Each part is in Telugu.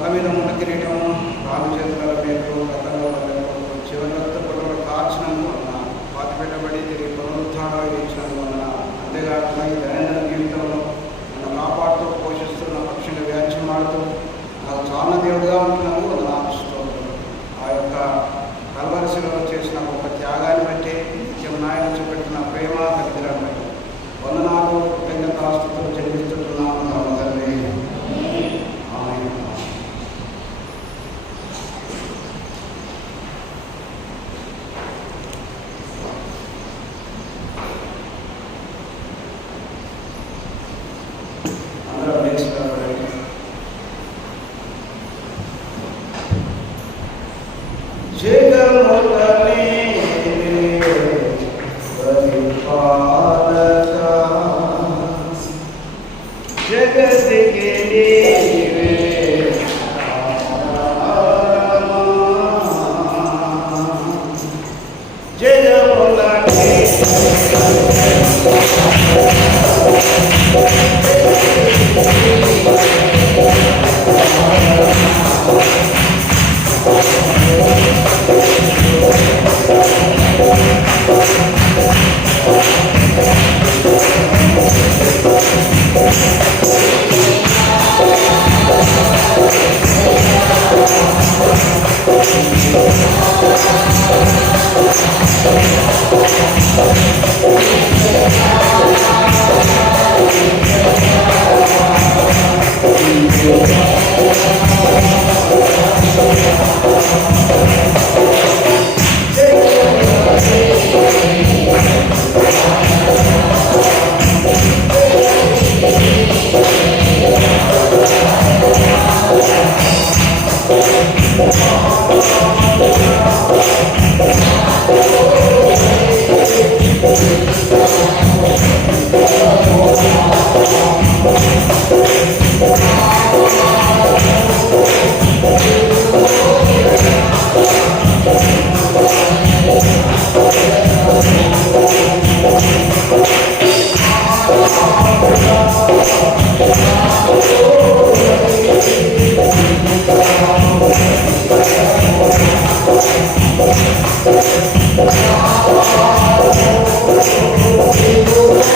తల మీద ముండ కిరీటం, రాళ్ళు చేతుల మేలు, గతంలో చివరి రక్తపొడలు కాల్చినందు వలన, పాతి పెట్టబడి తిరిగి పునరుత్థానం ఇచ్చినందు వలన, అంతేకాకుండా ఈ దైనందిన జీవితంలో నన్ను కాపాడుతూ పోషిస్తున్న పక్షులు వ్యాఖ్యమాడుతూ నాకు చాలా దేవుడిగా ఉంటున్నాము వందనాలు స్తోత్రం. ఆ యొక్క కల్వరిశిలో చేసిన ఒక త్యాగాన్ని బట్టి, నిత్యం నాయన చూపెట్టిన ప్రేమ కనికరాన్ని బట్టి వందనాలు కృతజ్ఞతాస్తుతులు చెల్లిస్తుంటున్నాము నా తండ్రి. ఆమేన్. అందరూ నేర్చుకోవాలి. జగములనే పరిపాలక జగతికి నీవే ఆధారమా. జగములనే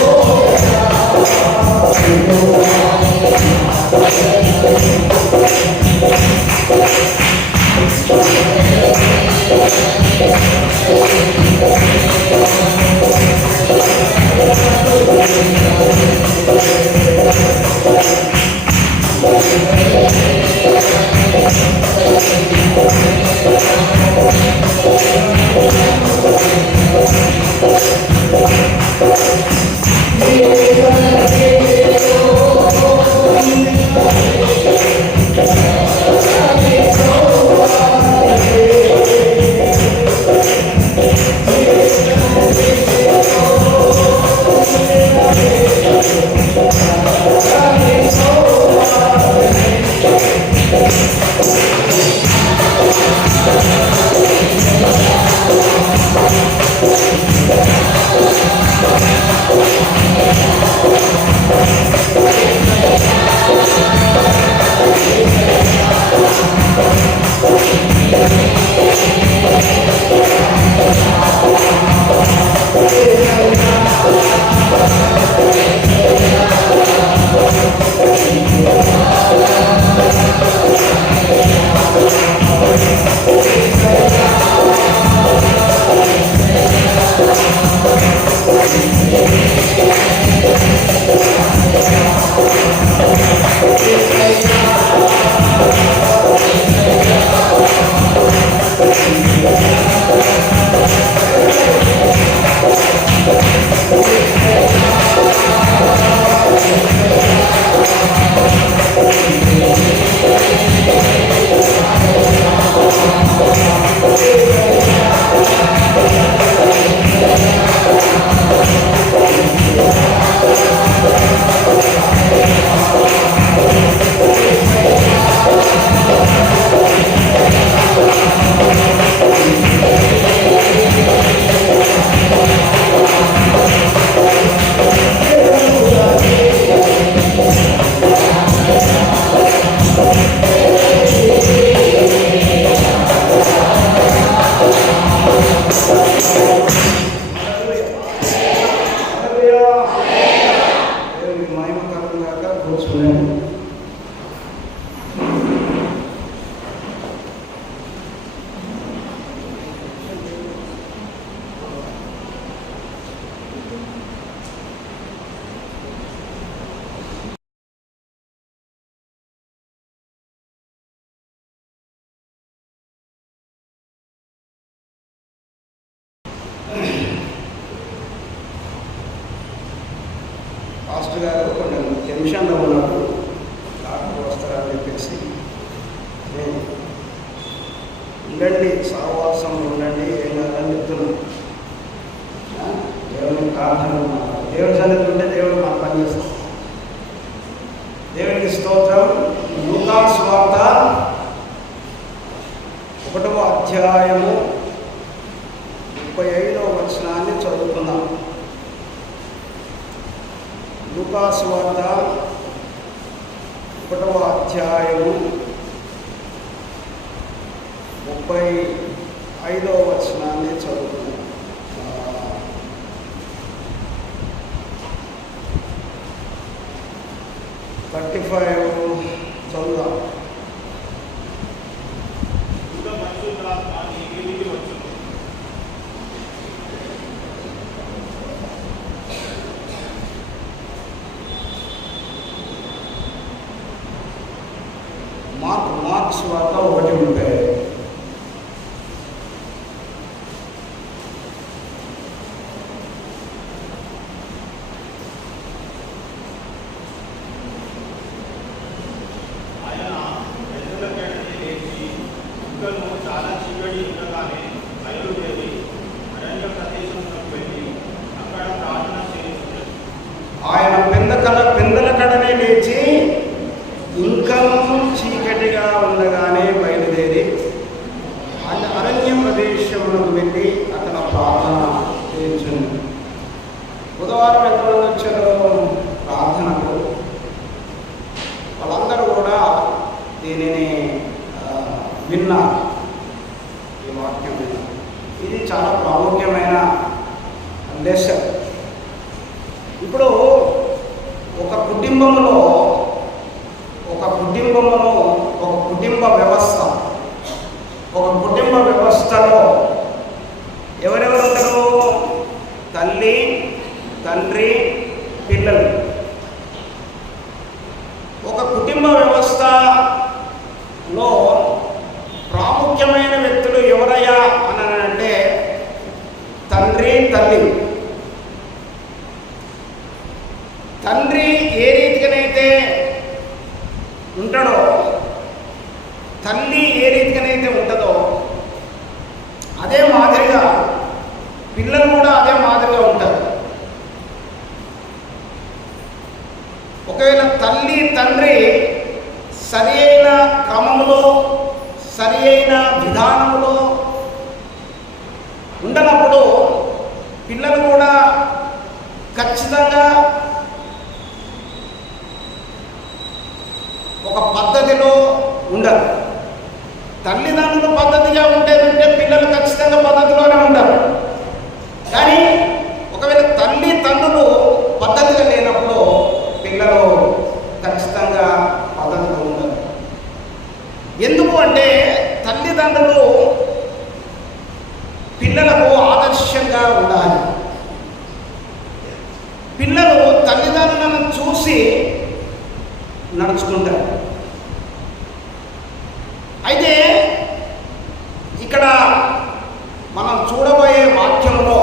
Oh, టెన్షన్లో ఉన్నాడు, డాక్టర్ వస్తారని చెప్పేసి ఉండండి, సహవాసంలో ఉండండి, ఏం కాదని చెప్తున్నాను. దేవుని ప్రార్థన, దేవుని సన్నిధి ఉంటే దేవుడు మనం పనిచేస్తాం. దేవునికి స్తోత్రం. లూకా సువార్త 1వ అధ్యాయము 35వ వచనాన్ని చదువుకుందాం. లూకా సువార్త 1వ అధ్యాయము 35వ వచనాన్ని చదువుకుందాం. 35 చదువుదాం. మార్క్స్ వార్త 1:30. ఆయన పెందల కడనే లేచి ఇంకా చీకటిగా ఉండగానే బయలుదేరి అరణ్య ప్రదేశంలోకి వెళ్ళి అతను ప్రార్థన చేయించండి. బుధవారం ఎంతమంది వచ్చారో ప్రార్థనకు? వాళ్ళందరూ కూడా దీనిని విన్నారు, ఈ వాక్యం విన్నారు. ఇది చాలా ప్రాముఖ్యమైన లెసన్. ఇప్పుడు ఒక కుటుంబంలో కుటుంబ వ్యవస్థలో ఎవరెవరు ఉంటారు? తల్లి, తండ్రి, పిల్లలు. ఒక కుటుంబ వ్యవస్థలో ప్రాముఖ్యమైన వ్యక్తులు ఎవరయ్యా అని అంటే తండ్రి, తల్లి. తండ్రి ఏ రీతిగానైతే ఉంటాడో, తల్లి ఏ రీతిగానైతే ఉంటుందో అదే మాదిరిగా పిల్లలు కూడా అదే మాదిరిగా ఉంటారు. ఒకవేళ తల్లి, తండ్రి సరి అయిన క్రమంలో, సరి అయిన విధానంలో ఉండనప్పుడు పిల్లలు కూడా ఖచ్చితంగా ఒక పద్ధతిలో ఉండరు. తల్లిదండ్రులు పద్ధతిగా ఉంటే పిల్లలు ఖచ్చితంగా పద్ధతిలోనే ఉంటారు. కానీ ఒకవేళ తల్లిదండ్రులు పద్ధతిగా లేనప్పుడు పిల్లలు ఖచ్చితంగా పద్ధతిలో ఉండరు. ఎందుకు అంటే తల్లిదండ్రులు పిల్లలకు ఆదర్శంగా ఉండాలి. పిల్లలు తల్లిదండ్రులను చూసి నడుచుకుంటారు. అయితే ఇక్కడ మనం చూడబోయే వాక్యంలో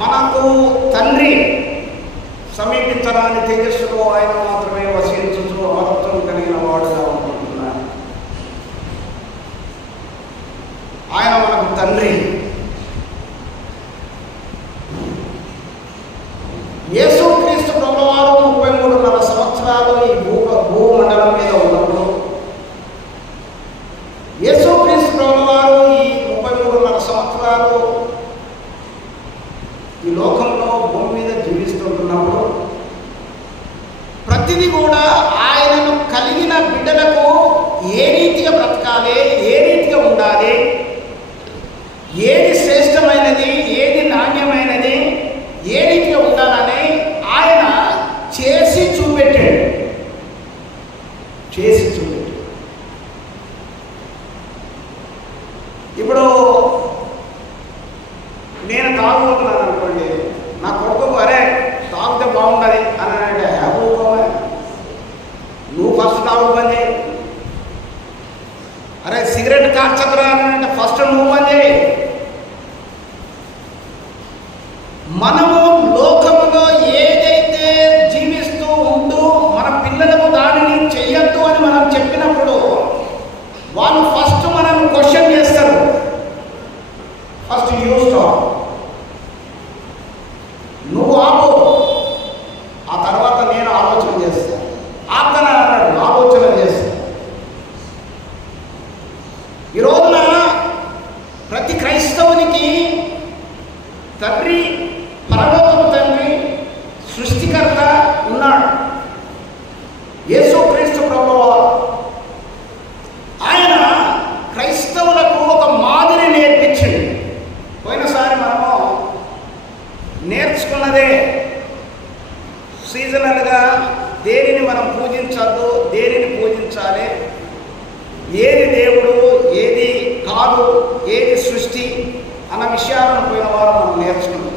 మనకు తండ్రి సమీపించడాన్ని తేజస్సులో ఆయన మాత్రమే వసించుచు అమరత్వం కలిగిన వాడుగా ఉంటున్నాడు. ఆయన మనకు తండ్రి. యేసుక్రీస్తు ప్రభువారు 33.5 సంవత్సరాలు ఈ భూమండలం మీద ఉన్నప్పుడు, యేసుక్రీస్తు ప్రభువారు ఈ 33.5 సంవత్సరాలు ఈ లోకంలో భూమి మీద జీవిస్తుంటున్నప్పుడు ప్రతిదీ కూడా ఆయనను కలిగిన బిడ్డలకు ఏ రీతిగా బ్రతకాలి, ఏ రీతిగా ఉండాలి, ఏది శ్రేష్టమైనది, ఏది నాణ్యమైనది, ఏ రీతిగా ఉండాలని ఆయన చేసి చూపెట్టాడు. ఇప్పుడు నేను తాగుతున్నాను అనుకోండి, నా కొడుకు అరే తాగితే బాగుంటుంది అని అంటే ఊరుకోవాలి, నువ్వు ఫస్ట్ తాగుడు పని చేయి. అరే సిగరెట్ కాల్చకురా అని అంటే ఫస్ట్ నువ్వు పని చేయి. మనము లోకము యూ స్టాప్. నువ్వు ఆపు, ఆ తర్వాత నేను ఆలోచన చేస్తాను. ఆప్తాను అన్నాడు, ఆలోచన చేస్తాను. ఈ రోజున ప్రతి క్రైస్తవునికి తండ్రి, పరలోకపు తండ్రి, సృష్టికర్త ఉన్నాడు. యేసుక్రీస్తు ప్రభువు ఆయన క్రైస్తవులకు ఒక మాదిరి నేర్పించింది. పోయినసారి మనము నేర్చుకున్నదే సీజనల్గా దేనిని మనం పూజించద్దు, దేనిని పూజించాలి, ఏది దేవుడు, ఏది కాదు, ఏది సృష్టి అన్న విషయాలను పోయిన వారు మనం నేర్చుకున్నాం.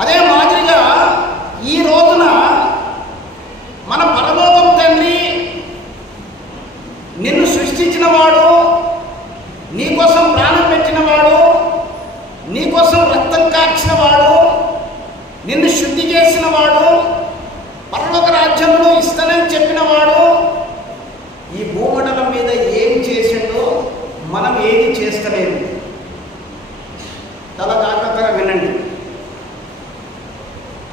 అదే మాదిరిగా ఈ రోజున మన పరలోకపు తండ్రి నిన్ను సృష్టించిన వాడు, నీకోసం ప్రాణం పెట్టిన వాడు, నీకోసం రక్తం కార్చిన వాడు, నిన్ను శుద్ధి చేసిన వాడు, పరలోక రాజ్యంలో ఇస్తానని చెప్పిన వాడు ఈ భూమండలం మీద ఏం చేసిండో మనం ఏది చేస్తలేము. చాలా జాగ్రత్తగా వినండి.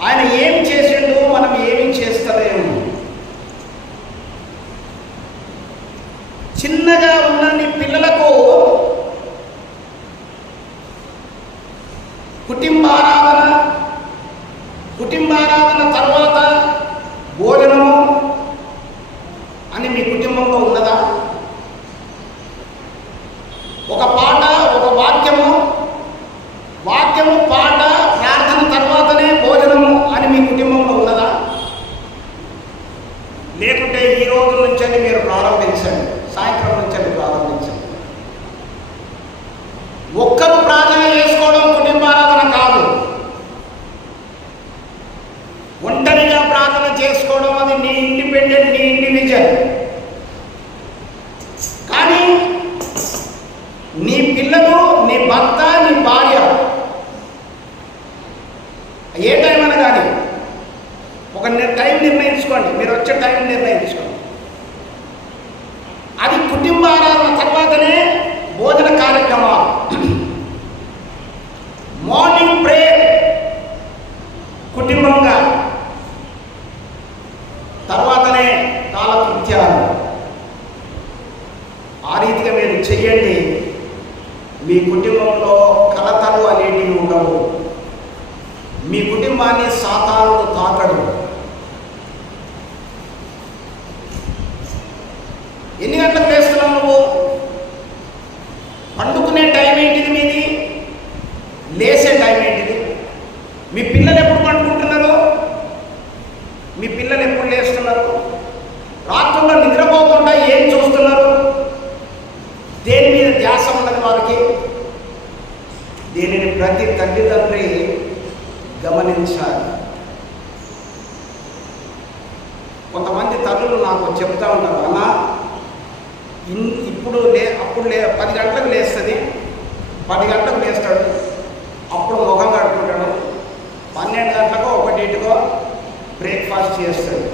ఆయన ఏం చేసిండో మనం ఏమి చేస్తలేము. చిన్నగా ఉన్న నీ పిల్లలకు కుటుంబారాధన తర్వాత భోజనము అని మీ కుటుంబంలో ఉన్నదా? ఒక పాట, ఒక వాక్యము, పాట, ప్రార్థన తర్వాతనే భోజనము అని మీ కుటుంబంలో ఉన్నదా? లేకుంటే ఈ రోజు నుంచి మీరు ప్రారంభించండి, సాయంత్రం నుంచి ప్రారంభించండి. ఒక్కరు ప్రార్థన చేసుకోవడం కుటుంబారాధన కాదు. ఒంటరిగా ప్రార్థన చేసుకోవడం అది నీ ఇండిపెండెంట్, నీ ఇండివిజువల్. కానీ నీ పిల్లలు, నీ భర్త, నీ భార్య ఏ టైం అని కానీ ఒక టైం నిర్ణయించుకోండి. మీరు వచ్చే టైం నిర్ణయించుకోండి. అది కుటుంబ ఆరాధన తర్వాతనే భోజన కార్యక్రమాలు. మార్నింగ్ ప్రేయర్ కుటుంబంగా, తర్వాతనే కాలకృత్యాలు. ఆ రీతిగా మీరు చెయ్యండి. మీ కుటుంబంలో కలతలు అనేటివి ఉండవు. మీ కుటుంబాన్ని సాతానుడు తాకడు. ఎన్ని గంటలకు లేస్తున్నావు నువ్వు? పండుకునే టైం ఏంటిది మీది? లేసే టైం ఏంటిది? మీ పిల్లలు ఎప్పుడు పండుకుంటున్నారు? మీ పిల్లలు ఎప్పుడు లేస్తున్నారు? రాత్రుల్లో నిద్రపోకుండా ఏం చూస్తున్నారు? దేని మీద ధ్యాస ఉన్నది వారికి? దీనిని ప్రతి తల్లిదండ్రి గమనించాలి. కొంతమంది తల్లులు నాకు చెప్తా ఉంటారు, అన్న ఇప్పుడు అప్పుడు 10 గంటలకు లేస్తుంది, 10 గంటలకు లేస్తాడు, అప్పుడు ముఖం కడుక్కుంటాడు, 12 గంటలకో 1 బ్రేక్ఫాస్ట్ చేస్తాడు.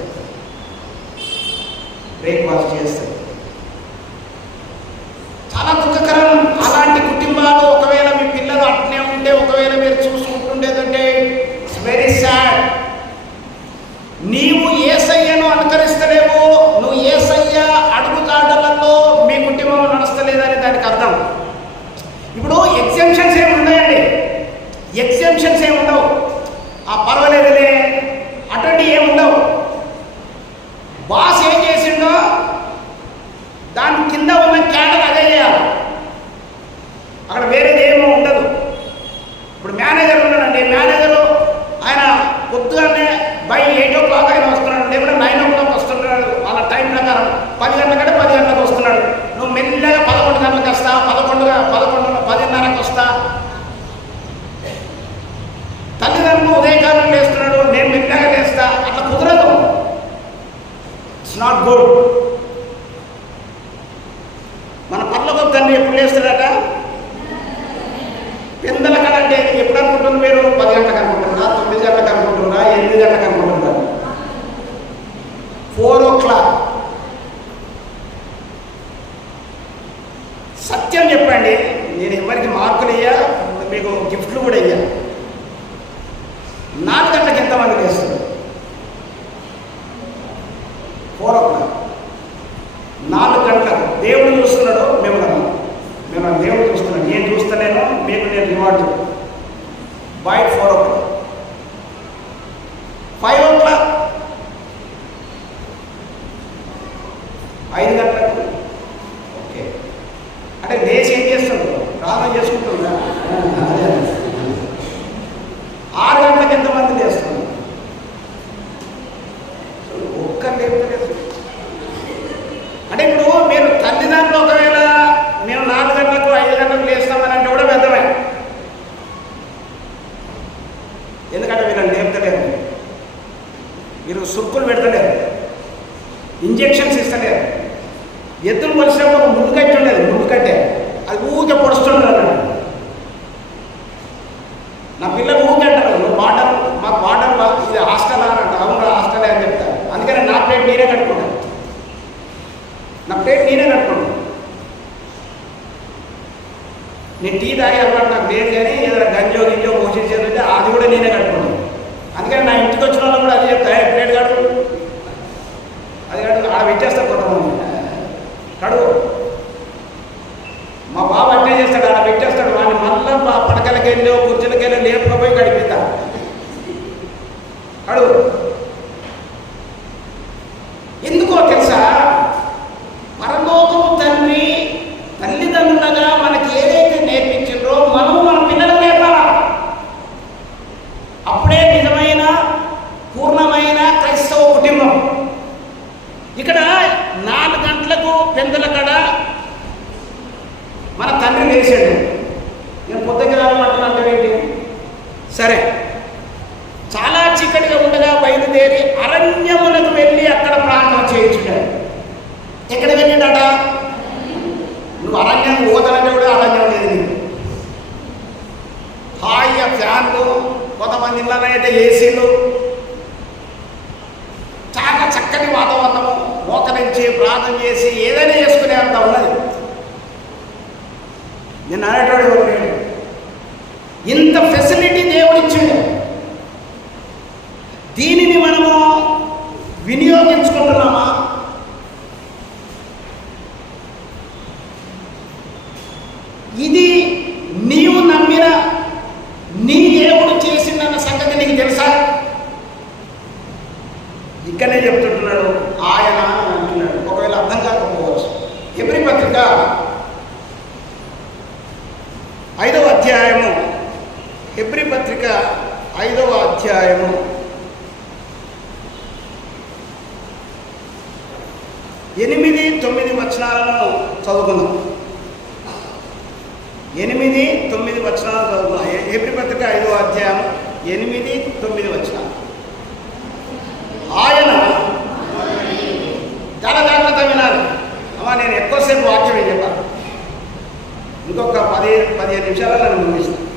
చాలా దుఃఖకరం. అలాంటి కుటుంబాలు ఒకవేళ మీ పిల్లలు అట్నే ఉంటే, ఒకవేళ మీరు చూసుకుంటుండేదంటే ఇట్స్ వెరీ సాడ్. నీవు యేసయ్యను అనుకరిస్తలేవు, నువ్వు యేసయ్య అడుగుతాడలలో మీ కుటుంబం నడుస్తలేదని దానికి అర్థం. ఇప్పుడు ఎగ్జామ్షన్స్ ఏమి ఉన్నాయండి? ఎగ్జామ్షన్స్ ఏమి ఉండవు. పర్వాలేదులే అటువంటి ఏమి ఉండవు. బాస్ ఏం చేసిండో దాని కింద ఉన్న క్యాడర్ అదే చేయాలి. అక్కడ వేరేది ఏమో ఉండదు. ఇప్పుడు మేనేజర్ ఉన్నాడండి, మేనేజరు ఆయన పొద్దుగానే బై 8 o'clock ఆయన వస్తున్నాడు, లేకపోతే 9 o'clock వస్తున్నాడు. వాళ్ళ టైం ప్రకారం 10 గంటల కంటే 10 గంటలకు వస్తున్నాడు. నువ్వు మెల్లగా 11 గంటలకు వస్తా, 10:30కి వస్తా. తల్లిదండ్రులు ఉదయకాలం లేస్తున్నాడు, నేను మెల్లగా లేస్తా, అట్లా కుదరదు. It's not good. మన పర్లోకపు తండ్రి ఎప్పుడు లేస్తాడట? పెందల కళ అంటే ఎప్పుడు అనుకుంటున్నారు మీరు? 10 గంటలకు అనుకుంటున్నారా? 9 గంటలకు అనుకుంటున్నారా? 8 గంటలకు అనుకుంటున్నారా? 4 o'clock. సత్యం చెప్పండి. నేను ఎవరికి మార్కులు మీకు గిఫ్ట్లు కూడా ఇవ్వాలి. 4 గంటలకు ఎంతమంది లేస్తారు? 4 o'clock. 4 గంటలకు దేవుడు చూస్తున్నాడు, మిమ్మల్ని దేవుడు చూస్తున్నాడు. నేను చూస్తలేను, మీకు నేను రివార్డు బై 4 o'clock. 5 o'clock, 5 గంటలకు. ఓకే, అంటే దేశం ఏం చేస్తుందో ప్రార్థన చేసుకుంటుందా? 6 గంటలకు ఎంతమంది లేస్తున్నారు? ఒక్కరు లేపుతలేదు. అంటే ఇప్పుడు మీరు తల్లిదండ్రులు ఒకవేళ మేము 4 గంటలకు 5 గంటలకు లేస్తామని అంటే కూడా పెద్దమే. ఎందుకంటే వీళ్ళని లేపుతలేరు, మీరు సుక్కులు పెడతలేరు, ఇంజెక్షన్స్ ఇస్తలేరు. ఎద్దులు కలిసినప్పుడు ఒక ముందు కట్టి ఉండేది, ముందు కట్టే అది ఊరికే పొడుస్తుంటారు. నా పిల్లలు ఊరికే అంటారు, నువ్వు వాటర్ మాకు వాటర్ ఇది హాస్టల్ అని అంట. అవును హాస్టలే అని చెప్తారు. అందుకని నా ప్లేట్ నేనే కట్టుకుంటాను, నా ప్లేట్ నేనే కట్టుకుంటాను. నేను టీ తాగి అలవాటు నాకు లేదు, కానీ ఏదైనా గంజో గింజో పోషించేదంటే అది కూడా నేనే కట్టుకుంటాను. అందుకని నా ఇంటికి వచ్చిన వాళ్ళు కూడా అది చెప్తా, ప్లేట్ కడుగు, అది కడుగు. ఆడ పెట్టేస్తారు కొంతమంది, కడుగు. మా బాబు అట్టే చేస్తాడు, ఆడ పెట్టేస్తాడు. వాడిని మళ్ళీ పడకలకి వెళ్ళో కుర్చీలకి వెళ్ళో లేపుకపోయి గడిపిస్తా, కడుగు. ఎందుకో తెలుసా? పరలోకపు తండ్రి తల్లిదండ్రులుగా మనకి ఏదైతే నేర్పించిండ్రో మనము మన పిల్లలకు నేర్పాలా. అప్పుడే నిజమైన పూర్ణమైన క్రైస్తవ కుటుంబం. ఇక్కడ 4 గంటలకు పెందల కడ మన తండ్రి లేచాడు. నేను పొద్దుకి రామంటున్నాను ఏంటి? సరే, చాలా చీకటిగా ఉండగా బయలుదేరి అరణ్యములకు వెళ్ళి అక్కడ ప్రార్థన చేయించున్నాడు. ఎక్కడ వెళ్ళిండట? నువ్వు అరణ్యం పోతానంటే కూడా అరణ్యం లేదు నీకు. హాయిగా ఫ్యాన్లు, కొంతమంది ఇళ్ళలో అయితే ఏసీలు, చాలా చక్కని వాతావరణము, మోకరించి ప్రార్థన చేసి ఏదైనా చేసుకునే అంత ఉన్నది. నేను అనేటోడు లేడు. ఇంత ఫెసిలిటీ దేవుడు ఇచ్చిండు. దీనిని మనము వినియోగించుకుంటున్నామా? ఇది నీవు నమ్మిన నీ దేవుడు చేసిందన్న సంగతి నీకు తెలుసా? ఇక్కడనే చెప్తుంటున్నాడు ఆయన అని అంటున్నాడు. ఒకవేళ అర్థం కాకపోవచ్చు. హెబ్రీ పత్రిక 5వ అధ్యాయము, హెబ్రీ పత్రిక 5వ అధ్యాయము 8, 9 వచనాలను చదువుకుందాం. 8, 9 వచనాలు చదువుకుందాం. హెబ్రీ పత్రిక 5వ అధ్యాయం 8, 9 వచనాలు. ఆయన చాలా జాగ్రత్త వినాలి. అమ్మా, నేను ఎక్కువసేపు వాక్యం ఏం చెప్పాలి, ఇంకొక 10-15 నిమిషాలలో నేను ముగిస్తాను.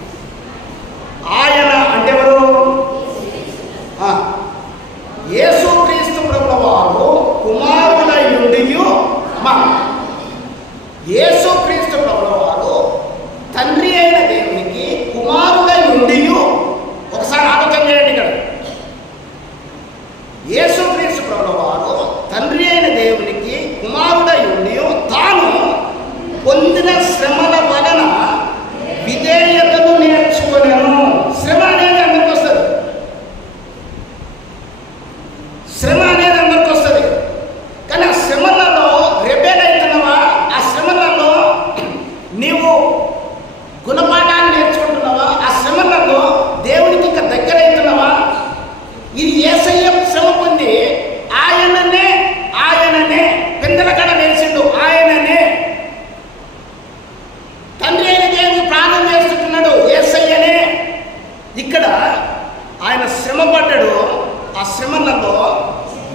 ఆయన అంటే ఎవరు? యేసుక్రీస్తు ప్రభుల వారు కుమారులై ఉండియు, అమ్మా, యేసుక్రీస్తు ప్రభుల వారు తండ్రి అయిన దేవునికి కుమారులై ఉండియు. ఒకసారి ఆలోచన చేయండి. ఇక్కడ యేసుక్రీస్తు ప్రభుల వారు తండ్రి అయిన దేవునికి కుమారుడై ఉండియు తాను పొందిన శ్రమల వలన విధేయతను నేర్చుకునేను. శ్రమ అనేది అందరికి వస్తుంది, శ్రమ అనేది అందరికి వస్తుంది. కానీ ఆ శ్రమలలో రెబెల్ అవుతున్నావా? ఆ శ్రమలలో నీవు గుణపాఠాన్ని నేర్చుకుంటున్నావా? ఆ శ్రమలలో దేవునికి ఇంకా దగ్గర అవుతున్నావా? ఇది యేసయ్య శ్రమ పొంది ఆయననే పెందల కడ వేసిండు. ఆయననే తండ్రి అయిన దేవుని ప్రార్థన చేస్తుంటున్నాడు. యేసయ్యనే ఇక్కడ ఆయన శ్రమ పడ్డాడు. ఆ శ్రమలలో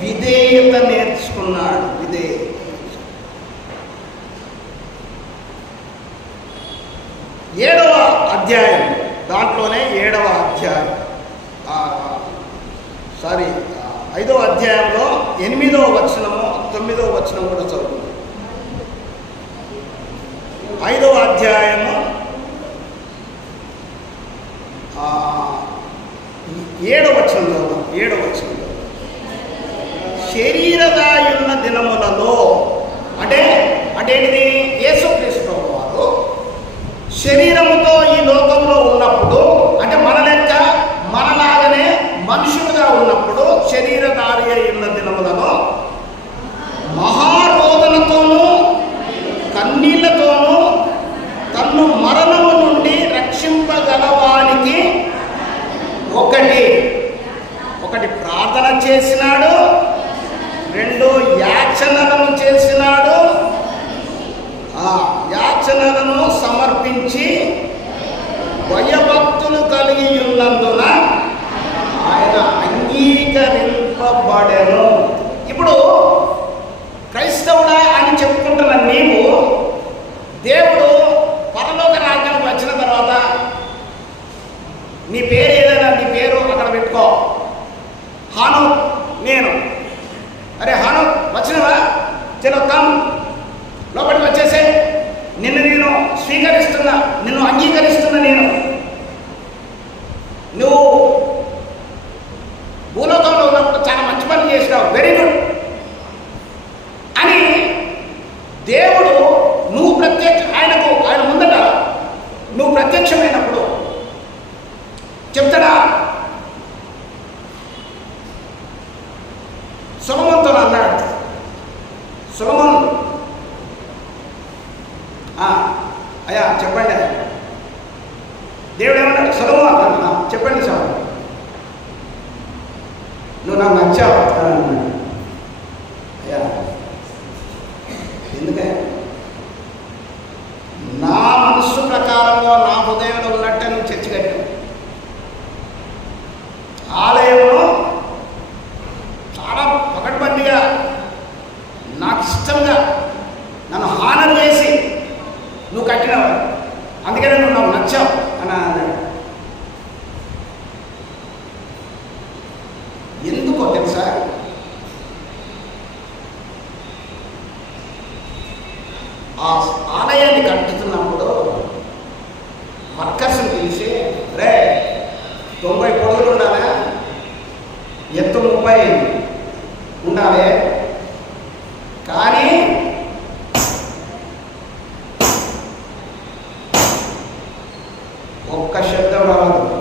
విధేయత నేర్చుకున్నాడు. విధేయత. 7వ అధ్యాయం, దాంట్లోనే 7వ అధ్యాయం, 5వ అధ్యాయంలో 8వ వచనము 9వ వచనం కూడా చదువుతుంది. 5వ అధ్యాయము వచనంలో 7వ వచనంలో శరీరదాయున్న దినములలో అంటే ఏంటిది? యేసుక్రీస్తు వారు శరీరముతో ఈ లోకంలో ఉన్నప్పుడు, అంటే మనలాగనే మనుషులుగా ఉన్నప్పుడు శరీరధారి అయిన దినములలో మహారోదనతోనూ కన్నీళ్లతోనూ తన్ను మరణము నుండి రక్షింపగలవానికి ఒకటి ప్రార్థన చేసినాడు, 2 యాచనలను చేసినాడు, ఆ యాచనలను సమర్పించి భయభక్తులు కలిగి ఉన్నందున ఆయన అంగీకరింపబడెను. ఇప్పుడు క్రైస్తవుడా అని చెప్పుకుంటున్న నీవు దేవుడు పరలోక రాజ్యానికి వచ్చిన తర్వాత నీ పేరు ఏదైనా, నీ పేరు అక్కడ పెట్టుకో. హాను నేను, అరే హాను వచ్చినవా, చెలొక్కాం లోపలికి వచ్చేసే, నిన్ను నేను స్వీకరిస్తున్నా, నిన్ను అంగీకరిస్తున్నా, నువ్వు భూలోకంలో ఉన్నప్పుడు చాలా మంచి పని చేసినావు, వెరీ గుడ్ అని దేవుడు ఆయన ముందట నువ్వు ప్రత్యక్షమైనప్పుడు చెప్తాడా? సొలొమోనుతో అన్నాడు, సొలొమోను అయ్యా చెప్పండి, దేవుడు ఏమన్నాడు? సొలొమోను చెప్పండి సార్, నువ్వు నాకు నచ్చావు అయ్యా, ఎందుకే నా మనస్సు ప్రకారంగా నా హృదయంలో ఉన్నట్టే నువ్వు చర్చి కట్టావు. ఆలయంలో చాలా పకడ్బందీగా నాకు ఇష్టంగా నన్ను హానర్ చేసి నువ్వు కట్టినావు, అందుకనే నువ్వు నాకు నచ్చావు అని అన్నాడు. ఎందుకో తెలుసా? ఆ ఆలయాన్ని కట్టుతున్నప్పుడు వర్కర్స్ని పిలిచి, రే 90 పొడుగులు ఉండాలి, ఎత్తు 30 ఉండాలి, కానీ ఒక్క శబ్దం రావద్దు.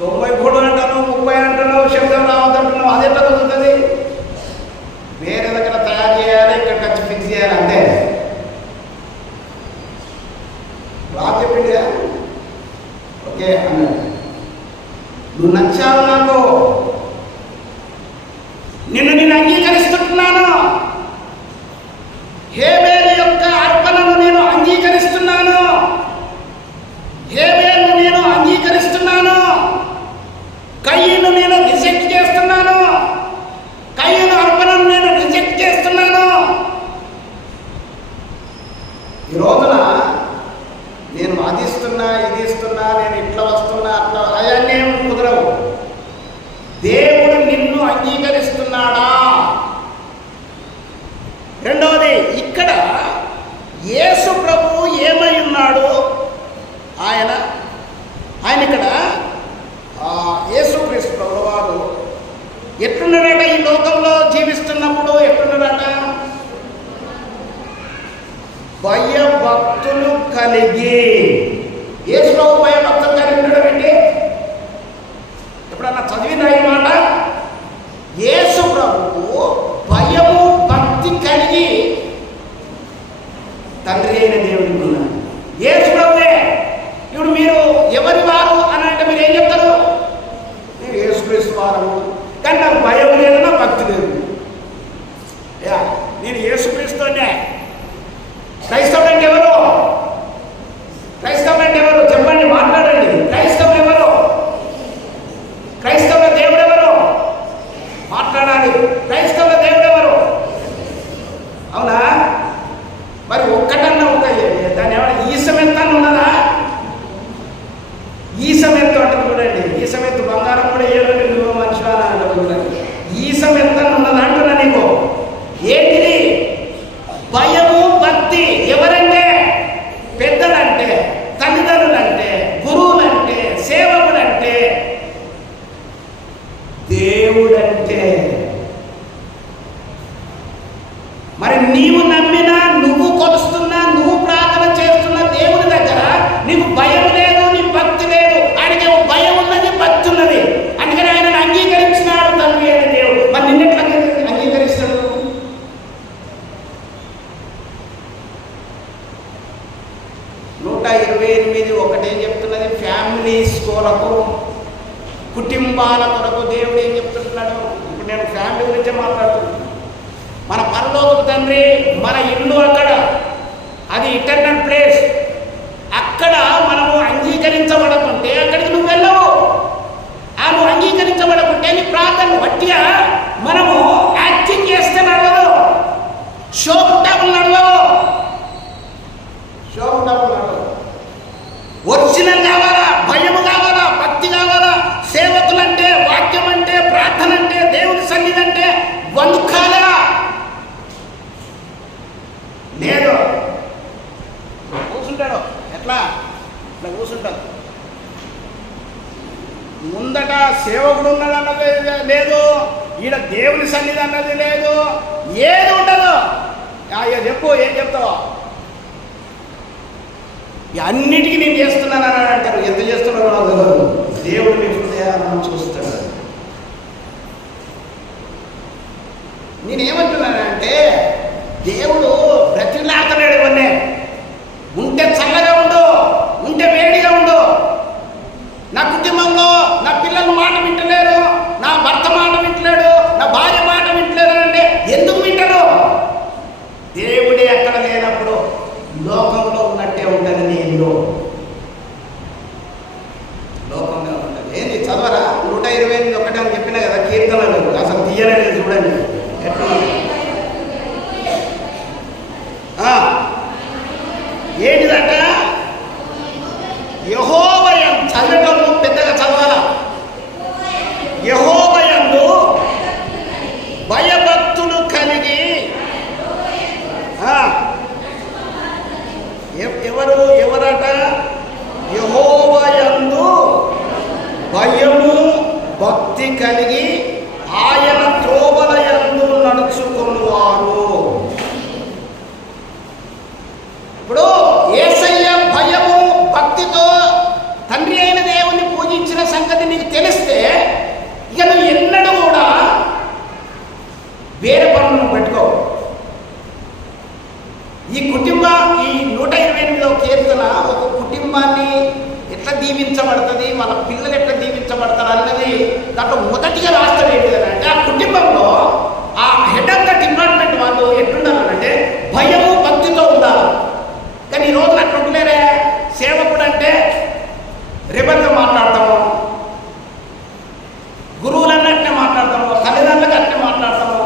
90 పొడుగు అంటాను, 30 అంటున్నావు, శబ్దం రావద్దంటున్నావు, అది ఎట్లా కుదురుతుంది? వేరే దగ్గర తయారు చేయాలి, ఇక్కడికి వచ్చి ఫిక్స్ చేయాలి, అంతే. రాజు చెప్పిండిగా ఓకే అన్నాడు. నువ్వు నచ్చావు నాకు, నిన్ను నేను అంగీకరిస్తున్నాను, హేబేలు యొక్క అర్పణను నేను అంగీకరిస్తున్నాను, హేబేలును నేను అంగీకరిస్తున్నాను, కయ్యను నేను రిజెక్ట్ చేస్తున్నాను, కయ్యను అర్పణను నేను రిజెక్ట్ చేస్తున్నాను. ఈ రోజున నేను వాదిస్తున్నా, ఇది ఇస్తున్నా, నేను ఇట్లా వస్తున్నా, అట్లా అవన్నీ కుదరవు. దేవుడు నిన్ను అంగీకరిస్తున్నాడా? రెండవది, ఇక్కడ యేసు ప్రభువు ఏమై ఉన్నాడు? ఆయన ఇక్కడ యేసుక్రీస్తు ప్రభువు వారు ఎట్లున్నాడట? ఈ లోకంలో జీవిస్తున్నప్పుడు ఎట్లున్నాడట? భయభక్తులు కలిగి. యేసు ప్రభు భయభక్తులు కలిగి ఉండడం ఏంటి? ఎప్పుడన్నా చదివిన ఈ మాట? యేసు ప్రభువు భయము భక్తి కలిగి తండ్రి అయిన దేవుడికి ఉన్నాడు. యేసు ప్రభువే. ఇప్పుడు మీరు ఎవరి వారు అని అంటే మీరు ఏం చెప్తారు? నేను యేసుక్రీస్తు వారు, కానీ నాకు భయం లేదు, నా భక్తి లేదు. నేను యేసుక్రీస్తునే. క్రైస్తవుడు అంటే ఎవరు? క్రైస్తవుడు అంటే ఎవరు? చెప్పండి, మాట్లాడండి. క్రైస్తవుడు ఎవరు? క్రైస్తవుల దేవుడు ఎవరు? మాట్లాడాలి. క్రైస్తవుల దేవుడు ఎవరు? అవునా? మరి ఒక్కటన్నా దాన్ని ఏమన్నా ఈసమెత్త అని ఉన్నదా? ఈసమెత్తు అంటే చూడండి, ఈసమెత్తు బంగారం కూడా ఏడు నువ్వు మనిషి చూడండి, ఈసమెత్త అని ఉన్నదా అంటున్నా నీకు. ఏంటిది? భయము భక్తి. ఎవరంటే? పెద్దలంటే, తల్లిదండ్రులంటే, గురువులంటే, సేవకులంటే. దేవుడంటే. మరి నీవు నమ్మినా, నువ్వు కొలుస్తున్నా, నువ్వు ప్రార్థన చేస్తున్న దేవుని దగ్గర నీకు భయం లేదు, నీ భక్తి లేదు. ఆయనకి భయం ఉన్నది, భక్తి ఉన్నది. అందుకని ఆయనను అంగీకరించినాడు తండ్రి అయిన దేవుడు. మరి నిన్నెట్లా అంగీకరిస్తాడు? నూట 28 ఒకటేం చెప్తున్నది? ఫ్యామిలీస్ కొరకు, కుటుంబాల కొరకు దేవుడు ఏం చెప్తున్నాడు? ఇప్పుడు నేను ఫ్యామిలీ గురించే మాట్లాడుతున్నాను. మన పరలోకపు తండ్రి, మన ఇల్లు అక్కడ, అది ఇటర్నల్ ప్లేస్. అక్కడ మనము అంగీకరించబడకుంటే అక్కడికి నువ్వు వెళ్ళవు. నువ్వు అంగీకరించబడకుంటే నీ ప్రార్థన వట్టిగా మనము యాక్టింగ్ చేస్తే నడవదు, షోపుటాపులు నడవవు, షోపుటాపులు నడవవు. ఒరిజినల్ కావాలా, భయము కావాలా, భక్తి కావాలా. సేవకులంటే, వాక్యం అంటే, ప్రార్థన అంటే, దేవుని సన్నిధి అంటే వణుకాలా? లేదు. కూర్చుంటాడు, ఎట్లా ఇట్లా కూర్చుంటాడు. ముందట సేవకుడు ఉన్నాడు అన్నది లేదు, ఈడ దేవుని సన్నిధి అన్నది లేదు, ఏది ఉండదు. చెప్పు, ఏం చెప్తావా? అన్నిటికీ నేను చేస్తున్నాను అని అంటారు. ఎంత చేస్తున్నారో నాకు తెలియదు. దేవుడు మీ హృదయాలను చూస్తాడు. నేనేమంటున్నానంటే, దేవుడు బ్రతిలాడతాడు. ఇవన్నీ ఉంటే చల్లగా ఉండు, ఉంటే వేడిగా ఉండు. నా కుటుంబంలో నా పిల్లలు మాట వింటలేరు, నా భర్త మాట వింటలేడు, నా భార్య మాట వింటలేరు అంటే ఎందుకు వింటారు? దేవుడే అక్కడ లేనప్పుడు లోకంలో ఉన్నట్టే ఉంటుంది. నేను లోకంగా ఉంటుంది. ఏంది చదవరా? 128 ఒకటి అని చెప్పినా కదా, కీర్తనలు అసలు తీయలేదు. చూడండి ఎట్లా ఏంటిదంట? యెహోవాయందు, చదివేటప్పుడు పెద్దగా చదవాల. యెహోవాయందు భయభక్తులు కలిగి, ఎవరట? యెహోవాయందు భయము భక్తి కలిగి ఆయన త్రోవల యందు నడుచుకునేవారు. ఇప్పుడు యేసయ్య భయము భక్తితో తండ్రి అయిన దేవుని పూజించిన సంగతి నీకు తెలిస్తే ఇక నువ్వు ఎన్నడూ కూడా వేరే పనులను పెట్టుకో. ఈ 128వ కీర్తన ఒక కుటుంబాన్ని ఎట్లా దీవించబడుతుంది, వాళ్ళ పిల్లలు ఎట్లా దీవించబడతారు అన్నది దాంట్లో మొదటిగా రాష్ట్రం ఏంటిదంటే, ఆ కుటుంబంలో ఆ హెడ్ ఆఫ్ ద డిపార్ట్మెంట్ వాళ్ళు ఎట్లుండాలంటే భయము భక్తితో ఉండాలి. కానీ ఈ రోజున అట్లా ఉంటలేరే. సేవకుడు అంటే రిబన్గా మాట్లాడతాము, గురువులన్నీ అట్నే మాట్లాడతాము, తల్లిదండ్రులకు అట్నే మాట్లాడతాము.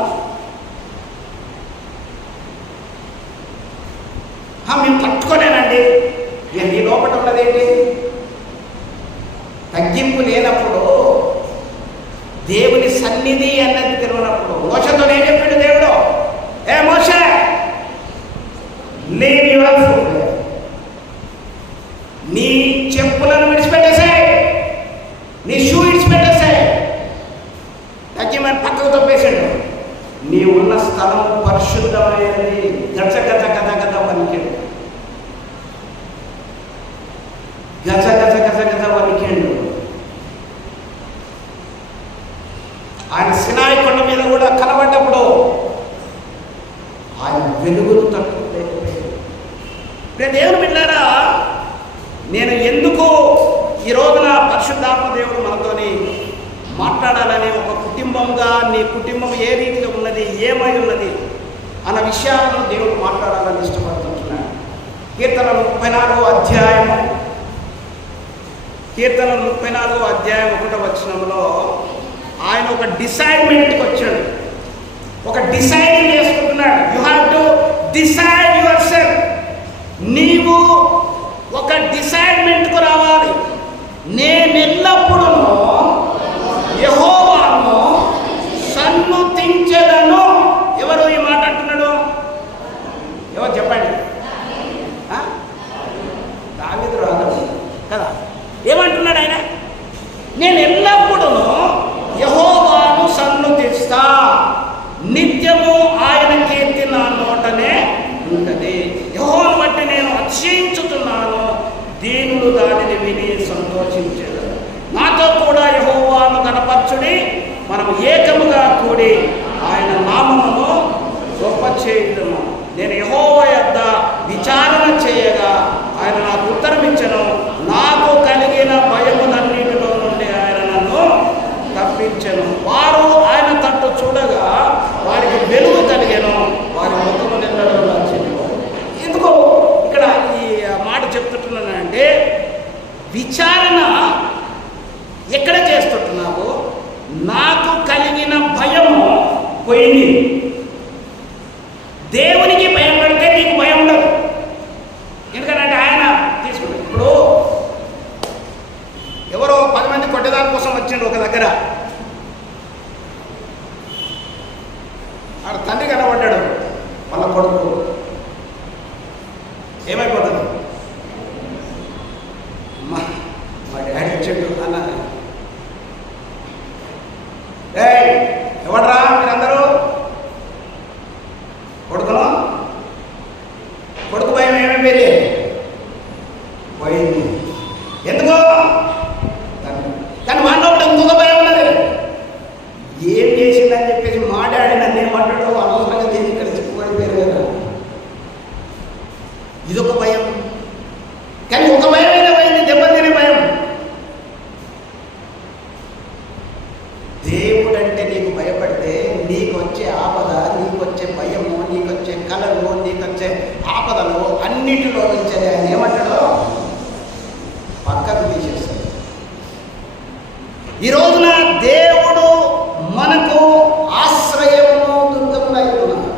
మేము తట్టుకోలేనండి. ఇక నీ లోపల ఉన్నదేంటి? తగ్గింపు లేనప్పుడు, దేవుని సన్నిధి అన్నది తెలియనప్పుడు. మోషతో ఏం చెప్పాడు దేవుడు? ఏ మోషే, లీవ్ యువర్ ఫుట్, నీ చెప్పులను విడిచిపెట్టేసాయి, నీ షూ విడిచిపెట్టేసాయి. తగ్గిమని పక్కకు తప్పేసాడు. నీ ఉన్న స్థలం పరిశుద్ధమైనది. గజ గజ గజ గజ వణికాడు, గజ గజ గజ గజ వణికాడు. ఆయన సినాయి కొండ మీద కూడా కనబడ్డప్పుడు ఆయన వెలుగును తట్టుకోలేకపోయాడు. దేవుని బిడ్డలారా, నేను ఎందుకు ఈ రోజున పరిశుద్ధాత్మ దేవుడు మనతోని మాట్లాడాలని, ఒక కుటుంబంగా నీ కుటుంబం ఏ రీతిగా ఉన్నది, ఏమై ఉన్నది అన్న విషయాలను దేవుడు మాట్లాడాలని ఇష్టపడుతుంటున్నాడు. కీర్తనలు 34వ అధ్యాయము, కీర్తనలు 34వ అధ్యాయం 1వ వచనంలో ఆయన ఒక డిసైడ్మెంట్కి వచ్చాడు. ఒక డిసైడింగ్ చేసుకుంటున్నాడు. You have to decide your self. నీవు ఒక డిసైడ్మెంట్కు రావాలి. నేను ఎల్లప్పుడూ యెహోవాను సన్నుతించెదను. ఎవరు ఈ మాట అంటున్నాడు? ఎవరు చెప్పండి? దావీదు రాజు కదా. ఏమంటున్నాడు ఆయన? నేను ఎల్లప్పుడూ యెహోవాను సంతోషించేది. నాతో కూడా యెహోవాను కనపరచుడి, మనం ఏకముగా కూడి ఆయన నామమును గొప్ప చేయుదుము. నేను యెహోవా యొద్ద విచారణ చేయగా ఆయన నాకు ఉత్తరమిచ్చెను. నాకు కలిగిన భయములన్నిటిలో నుండి ఆయన నన్ను తప్పించెను. వారు ఆయన తట్టు చూడగా వారికి వెలుగు కలిగెను, వారి ముఖము నిండడం నచ్చింది. ఎందుకో ఇక్కడ ఈ మాట చెప్తుంటున్నానంటే, విచారణ ఎక్కడ చేస్తుంటున్నావు? నాకు కలిగిన భయము పోయింది. దేవునికి భయం పడితే నీకు భయం ఉండదు. ఎందుకంటే ఆయన తీసుకుంటాడు. ఇప్పుడు ఎవరో 10 మంది కొట్టేదాని కోసం వచ్చిండు ఒక దగ్గర. ఆడ తండ్రి కనబడ్డాడు, వాళ్ళ కొడుకు ఏమైపోతుంది? మా డాడీ వచ్చాడు అన్న. ఎవడరా మీరందరూ? కొడుకు భయం ఏమైపోయింది? పోయింది. ఎందుకో కానీ వాడిలో ఇంకొక భయం ఉన్నది. ఏం చేసిందని చెప్పేసి మా డాడీ నన్ను ఏమంటాడో అనవసరంగా దీన్ని ఇక్కడ చిక్కుపోయిపోయారు కదా. ఇదొక భయం. కానీ ఒక భయం అయినా పోయింది, దెబ్బతినే భయం. దేవుడు అంటే నీకు భయపడితే నీకు వచ్చే ఆపద, నీకు వచ్చే భయము, నీకు వచ్చే కలలు, నీకు వచ్చే ఆపదలు అన్నిటిలో నుంచి ఆయన ఏమంటాడో పక్కకు తీసేస్తాడు. ఈ రోజున దేవుడు మనకు ఆశ్రయము, దుర్గమునై ఉన్నాడు.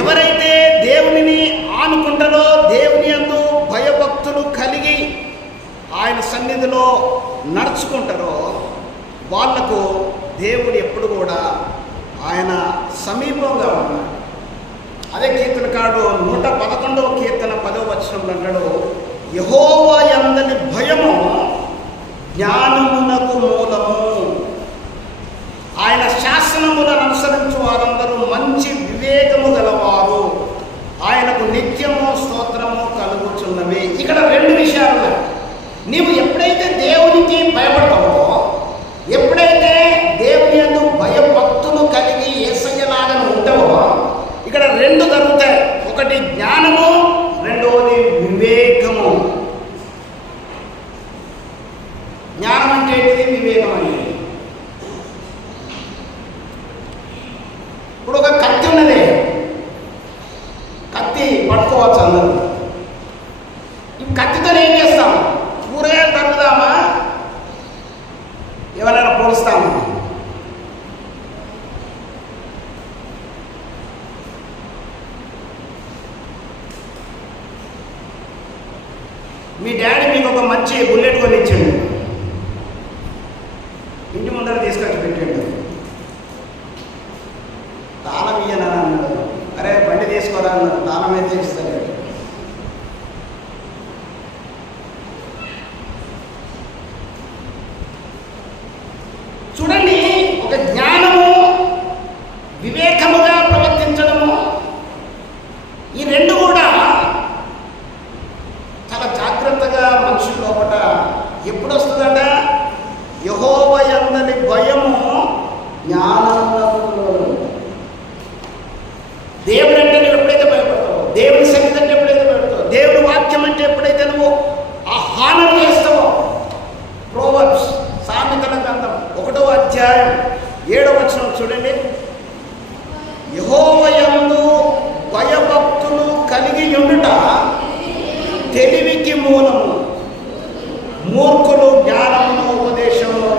ఎవరైతే దేవునిని ఆనుకుంటారో, దేవుని యందు భయభక్తులు కలిగి ఆయన సన్నిధిలో నడుచుకుంటారో, వాళ్లకు దేవుడు ఎప్పుడు కూడా ఆయన సమీపంగా ఉన్నాడు. అదే కీర్తనకారుడు 111వ కీర్తన 10వ వచనంలో అంటాడు, యెహోవా యందలి భయము జ్ఞానమునకు మూలము, ఆయన శాసనములను అనుసరించు వారందరూ మంచి వివేకము గలవారు, ఆయనకు నిత్యము స్తోత్రము కలుగుచున్నవి. ఇక్కడ 2 విషయాలు. నీవు ఎప్పుడైతే దేవునికి భయపడతావో, ఎప్పుడైతే దేవుని యందు భయభక్తులు కలిగి యేసయ్యలాగా ఉంటావో, ఇక్కడ 2 జరుగుతాయి. ఒకటి జ్ఞానము, రెండవది వివేకము. జ్ఞానం అంటే ఏంటిది? వివేకం అనేది. ఇప్పుడు ఒక కత్తి ఉన్నది, కత్తి పట్టుకోవచ్చు అందరూ. ఈ కత్తితో ఏం చేస్తాం? కూరగాయలు తరుగుదామా? ఎవరైనా పోలుస్తామా? మీ డాడీ మీకు ఒక మంచి బుల్లెట్ కొని ఇచ్చాడు, ఇంటి ముందర తీసుకొచ్చి పెట్టాడు. తాళం ఇయ్యనని అన్నాడు. అరే బండి తీసుకోరా అన్నాడు. తాళం అయితే ఇస్తాడు. చూడండి, ఒక జ్ఞానము, వివేకముగా ప్రవర్తించడము, ఈ 2 కూడా చాలా జాగ్రత్తగా మనుషుల లోపల ఎప్పుడు వస్తుందట? యెహోవా యందలి భయము జ్ఞానమునకు. దేవుడు అంటే నువ్వు ఎప్పుడైతే భయపడతావో, దేవుని సన్నిధి అంటే ఎప్పుడైతే భయపడతావో, దేవుని వాక్యం అంటే ఎప్పుడైతే నువ్వు ఆహ్వానం చేస్తావో. ప్రోవర్బ్స్, సామెతల గ్రంథం 1వ అధ్యాయం 7వ వచనం చూడండి. యెహోవా యందు భయభక్తులు కలిగి ఉండుట తెలివికి మూలము, మూర్ఖులు జ్ఞానమును ఉపదేశమును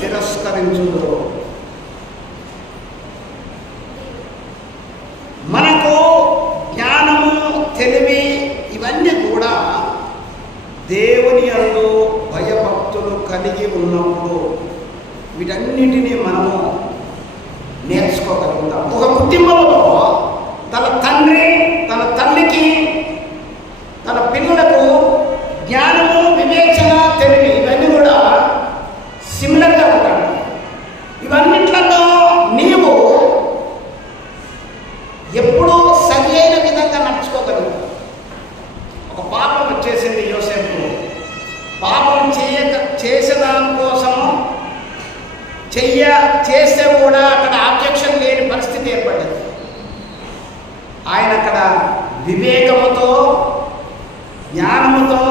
తిరస్కరించుదురు. మనకు జ్ఞానము, తెలివి ఇవన్నీ కూడా దేవుని యందు భయభక్తులు కలిగి ఉన్నప్పుడు వీటన్నిటినీ మనము నేర్చుకోగలుగుతాం. ఒక కుటుంబంలో తన తండ్రి తన తల్లికి తన పిల్లలకు జ్ఞానము, వివేచన, తెలివి ఇవన్నీ కూడా సిమిలర్గా ఉంటాయి. ఇవన్నిట్లలో నీవు ఎప్పుడూ సరి అయిన విధంగా నడుచుకోగలవు. ఒక వివేకముతో, జ్ఞానముతో,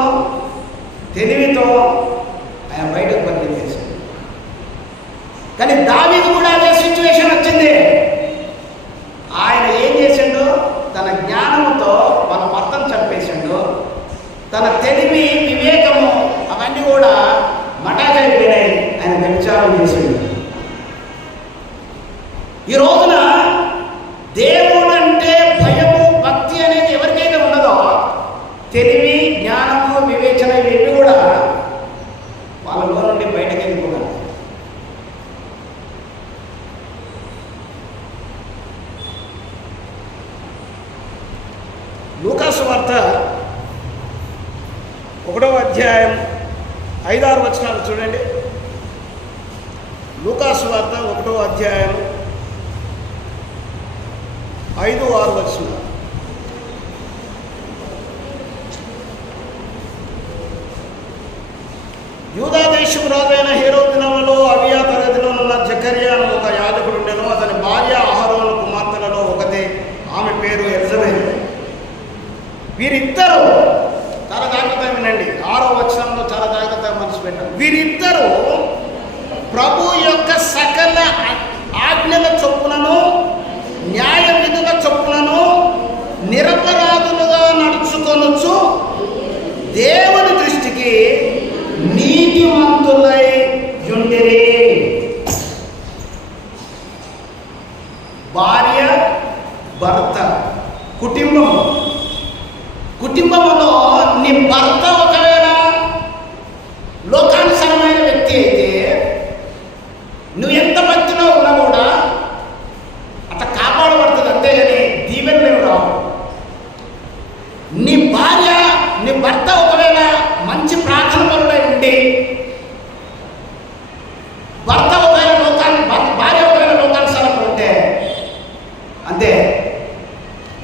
తెలివితో ఆయన బయటకు పంపించేశాడు. కానీ దావీదు కూడా అదే సిచ్యువేషన్ వచ్చింది. ఆయన ఏం చేసిండు? తన జ్ఞానముతో వాళ్ళ భర్తను చంపేసిండు. తన తెలివి, వివేకము అవన్నీ కూడా మటాకైపోయినాయి. ఆయన వ్యభిచారం చేసిండు. ఈ రోజున దేవుడు అంటే భయము, భక్తి అనేది ఎవరికైతే ఉన్నదో తెలివి, జ్ఞానము, వివేచన ఇవి కూడా వాళ్ళలో నుండి బయటకు వెళ్ళిపోతారు. లూకాసు వార్త 1వ అధ్యాయం 5-6 వచనాలు చూడండి. లూకాసు వార్త 1వ అధ్యాయం 5-6 వచనాలు. యూదా దేశం రాజైన హేరోదు దినములో అబియా తరగతిలో ఉన్న జకర్యా అని ఒక యాజకుడు ఉండెను. అతని భార్య అహరోను కుమార్తెలలో ఒకతే, ఆమె పేరు ఎలిజబెత్. వీరిద్దరూ చాలా జాగ్రత్తగా వినండి. 6వ వచనంలో చాలా జాగ్రత్తగా మనసు పెట్టారు. వీరిద్దరూ ప్రభు యొక్క సకల ఆజ్ఞల చొప్పునను, న్యాయ విధుల చొప్పునను నిరపరాధులుగా నడుచుకొనొచ్చు దేవుని దృష్టికి నీతిమంతులై యుండిరి. భార్య, భర్త, కుటుంబంలో నీ భర్త ఒకవేళ లోకానుసారమైన వ్యక్తి అయితే నువ్వు ఎంత భక్తిలో ఉన్నా కూడా అట్లా కాపాడబడుతుంది. అంతేగాని దీవెనలేవు రావు. నీ భార్య, నీ భర్త ఒకవేళ మంచి ప్రార్థన పరుడై ఉండి భార్య ఒకవేళ లోకానుసారంగా ఉంటే అంతే.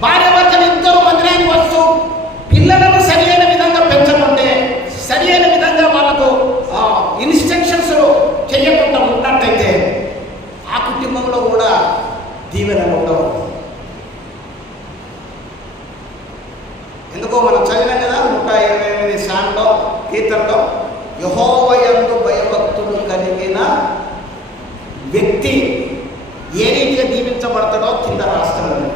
భార్య భర్తలు ఇద్దరు మందిరానికి వస్తూ పిల్లలను సరి అయిన విధంగా పెంచకుంటే, సరి అయిన విధంగా వాళ్ళకు ఇన్స్ట్రక్షన్స్ చేయకుండా ఉన్నట్టయితే ఆ కుటుంబంలో కూడా దీవెనలు ఉండవు. ఎందుకో మనం చదివాం కదా 128 సాంగ్లో, కీర్తనలో, యెహోవా యందు భయభక్తులు కలిగిన వ్యక్తి ఏ రీతిగా దీవించబడతాడో కింద రాస్తాడు.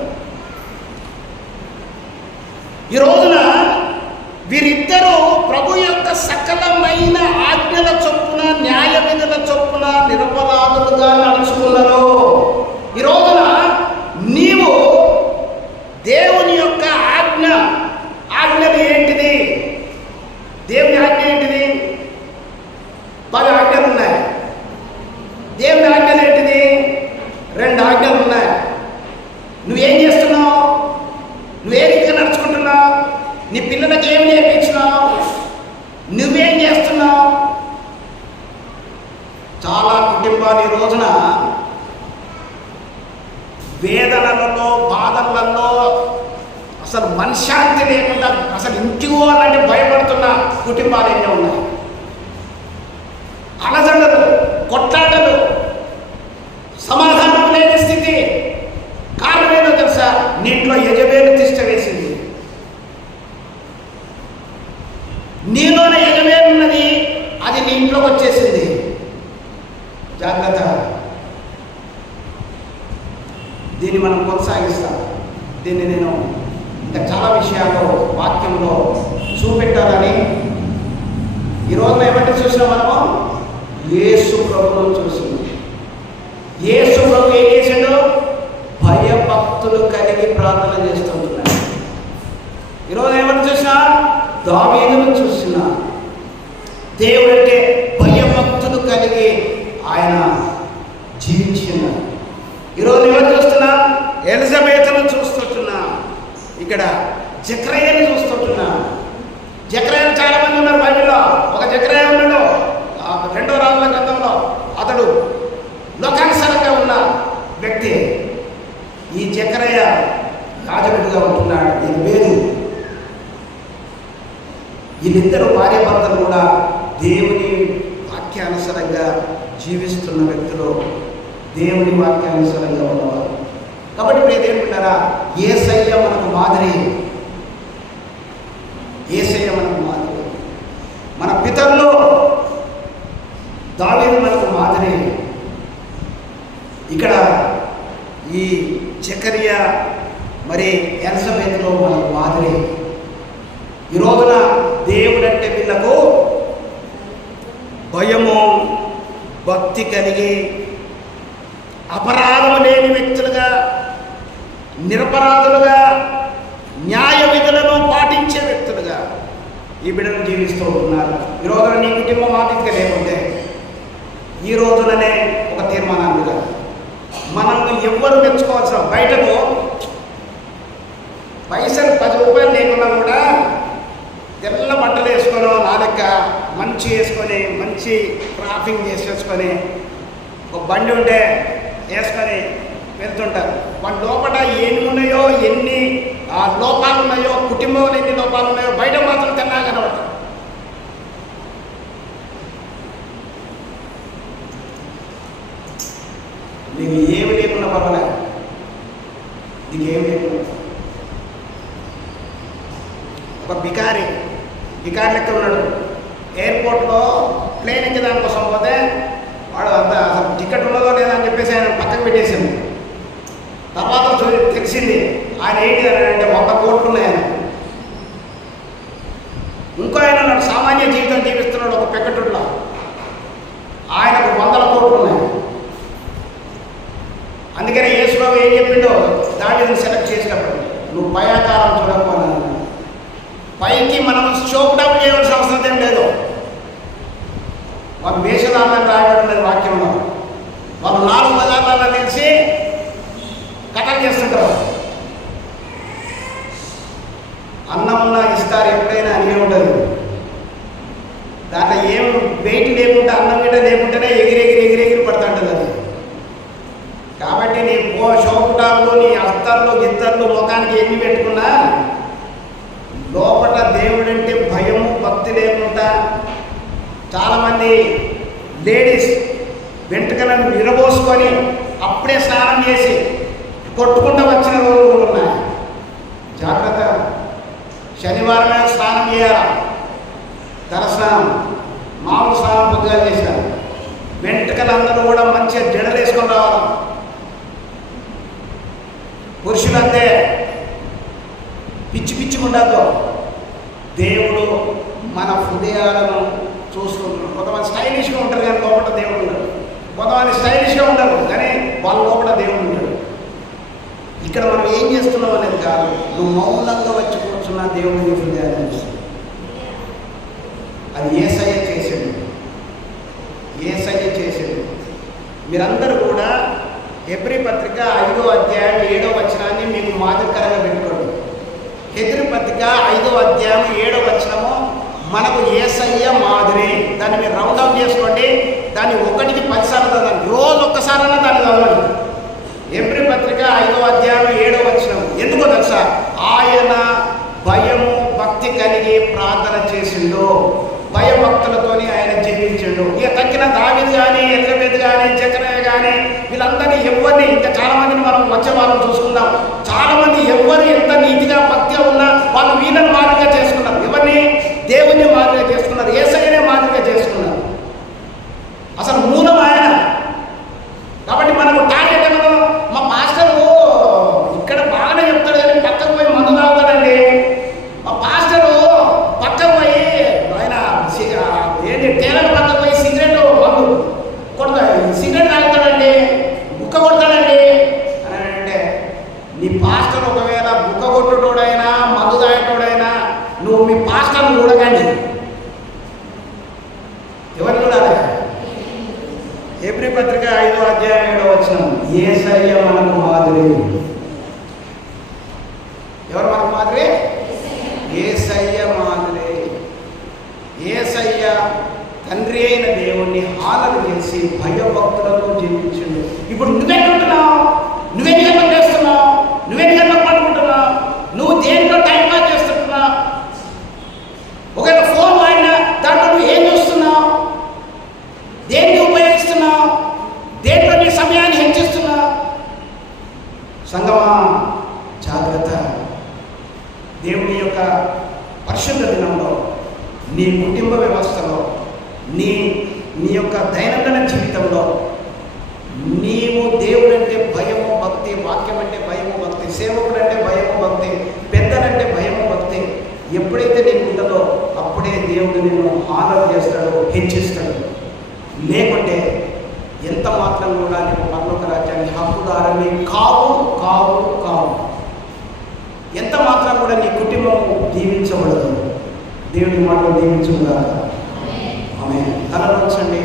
ఈ రోజున వీరిద్దరూ ప్రభు యొక్క సకలమైన ఆజ్ఞల చొప్పున, న్యాయ విధుల చొప్పున నిరపరాధులుగా నడుచుకున్నారు. ఈ రోజున నీవు దేవుని యొక్క ఆజ్ఞలు ఏంటిది? దేవుని ఆజ్ఞ ఏంటిది? 10 ఆజ్ఞలు ఉన్నాయి. దేవుని ఆజ్ఞలు ఏంటిది? 2 ఆజ్ఞలు ఉన్నాయి. నువ్వేం చేస్తున్నావు? నువ్వే రీతిగా నడుచుకుంటున్నావు? నీ పిల్లలకి ఏమి నేర్పించినావు? నువ్వేం చేస్తున్నావు? చాలా కుటుంబాలు ఈ రోజున వేదనలలో, బాధలలో, అసలు మనశ్శాంతి లేకుండా అసలు ఇంటికి పోవాలంటే భయపడుతున్న కుటుంబాలు ఎన్నో ఉన్నాయి. అలజడలు, కొట్లాటలు, సమాధానం లేని స్థితి. కారణం ఏదో తెలుసా? నీటిలో యజబేలు తిష్ట వేసింది. నీలోనే యజబేలు ఉన్నది, అది నీ ఇంట్లోకి వచ్చేసింది. జాగ్రత్త. దీన్ని మనం కొనసాగిస్తాం. దీన్ని నేను ఇంకా చాలా విషయాల్లో వాక్యంలో చూపెట్టాలని ఈరోజు ఏమంటే చూసినా మనము యేసు ప్రభువును చూసినాం. యేసు ప్రభు ఏం చేశాడు? భయభక్తులు కలిగి ప్రార్థన చేస్తుంటున్నాడు. ఈరోజు ఏమని చూసినా దావీదును చూసినా దేవుడు అంటే భయభక్తులు కలిగి ఆయన జీవించినాడు. ఈరోజు ఎవరు చూస్తున్నా? ఎలిజబెత్ను చూస్తుంటున్నా. ఇక్కడ జకర్యాను చూస్తుంటున్నా. జకర్యాలు చాలా మంది ఉన్నారు బైబిల్లో. ఒక జకర్యా ఉన్నాడు 2వ రాజుల గ్రంథంలో. అతడు లోకానుసారంగా ఉన్న వ్యక్తి. ఈ జకర్యా యాజకుడిగా ఉంటున్నాడు. ఇది వేరు. వీళ్ళిద్దరు భార్య భర్తలు కూడా దేవుని వాక్యానుసారంగా జీవిస్తున్న వ్యక్తులు, దేవుని వాక్యానుసారంగా ఉన్నవారు. కాబట్టి ఇప్పుడు ఏదేంటున్నారా? యేసయ్య మనకు మాదిరి. యేసయ్య మనకు మాదిరి. మన పితరులు దావీదు మనకు మాదిరి. ఇక్కడ ఈ జకరియా మరి ఎలిజబెత్లో మనకు మాదిరి. ఈ రోజున దేవుడంటే వీళ్ళకు భయము, భక్తి కలిగి అపరాధము లేని వ్యక్తులుగా, నిరపరాధులుగా, న్యాయ విధులను పాటించే వ్యక్తులుగా ఈ బిడ్డలు జీవిస్తూ ఉన్నారు. ఈ రోజున నీ కుటుంబం ఆర్థిక లేకుంటే ఈ రోజుననే ఒక తీర్మానాలుగా మనల్ని ఎవ్వరు మెచ్చుకోవాల్సిన, బయటకు పైసలు 10 రూపాయలు లేకున్నా కూడా తెల్ల బట్టలు వేసుకొని నా లెక్క మంచి వేసుకొని మంచి క్రాఫింగ్ చేసేసుకొని ఒక బండి ఉంటే వేసుకొని వెళ్తుంటారు. వాళ్ళ లోపల ఎన్ని ఉన్నాయో, ఎన్ని లోపాలు ఉన్నాయో, కుటుంబంలో ఎన్ని లోపాలు ఉన్నాయో బయట మాత్రం తెల్లగా కనబడతారు. నీకు ఏమి లేకుండా పర్వాలేదు, నీకు ఏమి లేకుండా. ఒక బికారి లెక్క ఉన్నాడు. ఎయిర్పోర్ట్లో ప్లేన్ ఎక్కే దానికోసం పోతే వాడు అంత అసలు టికెట్ ఉన్నదో లేదా అని చెప్పేసి ఆయన పక్కకు పెట్టేసింది. తర్వాత తెలిసింది ఆయన ఏంటి అంటే 100 కోట్లు ఉన్నాయని. ఇంకో ఆయన ఉన్నాడు, సామాన్య జీవితం జీవిస్తున్నాడు ఒక పెక్కటుట్లో, ఆయనకు 100 కోట్లు ఉన్నాయి. అందుకనే యేసుబాబు ఏం చెప్పిండో దావీదుని సెలెక్ట్ చేసినప్పుడు, నువ్వు పై ఆకారం చూడకపోయినా పైకి మనం షోప్డౌన్ చేయవలసిన అవసరం ఏం లేదు. వాళ్ళు వేషధారణకు రాయబడిన వాక్యంలో వాళ్ళు 4 బజార్లలో తెలిసి కథలు చేస్తుంటారు. అన్నం ఉన్న ఇస్తారు ఎప్పుడైనా అన్నీ ఉండదు. దాంట్లో ఏం వెయిట్ లేకుండా, అన్నం మీద లేకుండానే ఎగిరెగిరి పడుతుంటుంది అది. కాబట్టి నీ షోపుటాలు, నీ అస్తర్లు, గిత్తర్లు ముఖానికి ఎన్ని పెట్టుకున్నా లోపల దేవుడంటే భయము, భక్తి లేకుండా చాలామంది లేడీస్ వెంట్రుకలను విరబోసుకొని అప్పుడే స్నానం చేసి కొట్టుకుంటూ వచ్చిన రోజులు ఉన్నాయి. జాగ్రత్త. శనివారమే స్నానం చేయాలా, తలస్నానం, మామూలు స్నానం పొద్దుగా చేశారు. వెంట్రుకలందరూ కూడా మంచిగా జడలు వేసుకొని రావాలి. పురుషులంతే పిచ్చి ఉండదు. దేవుడు మన హృదయాలను చూస్తుంటాడు. కొంతమంది స్టైలిష్గా ఉంటారు కానీ లోపల దేవుడు ఉంటాడు. కొంతమంది స్టైలిష్గా ఉండరు కానీ వాళ్ళ లోపల దేవుడు ఉంటాడు. ఇక్కడ మనం ఏం చేస్తున్నాం అనేది కాదు, నువ్వు మౌనంగా వచ్చి కూర్చున్న దేవుడు నీ హృదయాన్ని చూస్తుంది. అది యేసయ్య చేసాడు. మీరందరూ కూడా హెబ్రీ పత్రిక 5వ అధ్యాయం 7వ వచనాన్ని మీకు మాదిరికరంగా పెట్టుకోండి. హెబ్రీ పత్రిక 5వ అధ్యాయం 7వ వచనము మనకు యేసయ్య మాదిరి. దాన్ని మీరు రౌండ్ అప్ చేసుకోండి. దాన్ని 1కి 10 సార్లు చదవండి. రోజు ఒక్కసారైనా దాన్ని చదవండి. హెబ్రీ పత్రిక 5వ అధ్యాయం 7వ వచనం. ఎందుకో తెలుసా? ఆయన భయము భక్తి కలిగి ప్రార్థన చేసిండు. భయభక్తులతోని ఆయన జీవించిండు. ఇక తక్కిన దావీదు కానీ, ఎలిజబెత్ కానీ, జకరియా కానీ వీళ్ళందరినీ ఎవరిని, ఇంకా చాలా మందిని మనం వచ్చే వారం చూసుకుందాం. చాలా మంది ఎవరు ఎంత నీతిగా భక్తిగా ఉన్నా వాళ్ళు వీళ్ళని మాదిరిగా చేసుకున్నారు. ఎవరిని? దేవుని మాదిరిగా చేసుకున్నారు. యేసయ్యనే మాదిరిగా చేసుకున్నారు. అసలు మూలం ఆయన. కాబట్టి మనకు టార్గెట్ ఏమో, మా పాస్టర్ ఇక్కడ బాగానే చెప్తాడు కానీ పక్కకు పోయి మందు తాగుతాడండి. మా పాస్టరు పక్కకు పోయి ఆయన ఏంటి టేలర్ పక్కకు పోయి సిగరెట్ మందు సిగరెట్ తాగుతాడండి, బుక్క కొడతాడండి అని అంటే, నీ పాస్టర్ ఒకవేళ బుక్క కొట్టుటోడైనా మందు తాగేటోడైనా నువ్వు మీ పాస్టర్ను చూడకండి. ఎవరు చూడాలి? హెబ్రీ పత్రిక 5వ అధ్యాయం 7వ వచనం. యేసయ్య మనకు మాదిరి. ఎవరు మనకు మాదిరి? యేసయ్య మాదిరి. యేసయ్య తండ్రి అయిన దేవుణ్ణి ఆలన చేసి భయభక్తులతో జీవించిండు. ఇప్పుడు నువ్వెట్లుంటున్నావు? నువ్వెన్ని గంటలు చేస్తున్నావు? నువ్వెన్ని గంటలు పడుకుంటున్నావు? నువ్వు దేంట్లో టైం పాస్ చేస్తున్నావు? ఒకవేళ ఫోన్ వాడినా దాంట్లో నువ్వు ఏం చూస్తున్నావు? దేనికి ఉపయోగిస్తున్నావు? దేంట్లో నీ సమయాన్ని హెచ్చిస్తున్నావు? సంగమా, జాగ్రత్త. దేవుని యొక్క పరిశుద్ధ దినంలో నీ కుటుంబ వ్యవస్థలో నీ యొక్క దైనందిన జీవితంలో నీవు దేవుడంటే భయము భక్తి, వాక్యం అంటే భయము భక్తి, సేవకుడంటే భయము భక్తి, పెద్దలంటే భయము భక్తి ఎప్పుడైతే నీకు ఉంటుందో అప్పుడే దేవుడు నిన్ను ఆనర్ చేస్తాడు, హెచ్చిస్తాడు. లేకుంటే ఎంత మాత్రం కూడా నీకు పరలోక రాజ్యానికి హక్కుదారని కావు కావు కావు. ఎంత మాత్రం కూడా నీ కుటుంబం దీవించబడదు. దేవుడి మాటలు దీవించుగాక. ఆమేన్. తలలోంచండి.